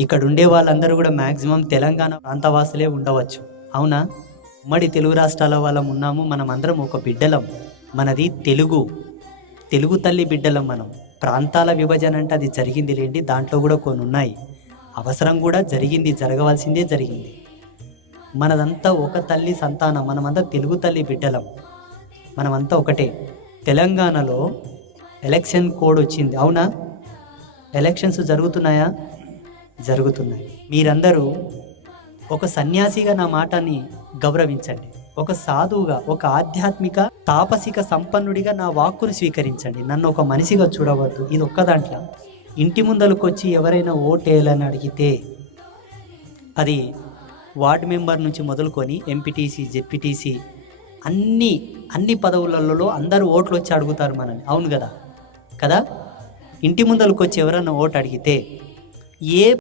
ఇక్కడ ఉండే వాళ్ళందరూ కూడా మ్యాక్సిమం తెలంగాణ ప్రాంతవాసులే ఉండవచ్చు. అవునా? ఉమ్మడి తెలుగు రాష్ట్రాల వాళ్ళం ఉన్నాము మనం అందరం ఒక బిడ్డలం. మనది తెలుగు. తెలుగు తల్లి బిడ్డలం మనం. ప్రాంతాల విభజన అంటే అది జరిగింది లేండి దాంట్లో కూడా కొన్ని ఉన్నాయి అవసరం కూడా జరిగింది జరగవలసిందే జరిగింది. మనదంతా ఒక తల్లి సంతానం మనమంతా తెలుగు తల్లి బిడ్డలం. మనమంతా ఒకటే. తెలంగాణలో ఎలక్షన్ కోడ్ వచ్చింది అవునా? ఎలక్షన్స్ జరుగుతున్నాయా? జరుగుతున్నాయి. మీరందరూ ఒక సన్యాసిగా నా మాటని గౌరవించండి. ఒక సాధువుగా ఒక ఆధ్యాత్మిక తాపసిక సంపన్నుడిగా నా వాక్కును స్వీకరించండి. నన్ను ఒక మనిషిగా చూడవద్దు. ఇది ఒక్క దాంట్లో. ఇంటి ముందరకు వచ్చి ఎవరైనా ఓటేయాలని అడిగితే అది వార్డు మెంబర్ నుంచి మొదలుకొని ఎంపీటీసీ జెడ్పీటీసీ అన్ని అన్ని పదవులలో అందరూ ఓట్లు వచ్చి అడుగుతారు మనల్ని. అవును కదా? కదా? ఇంటి ముందరకు వచ్చి ఎవరైనా ఓటు అడిగితే ఏ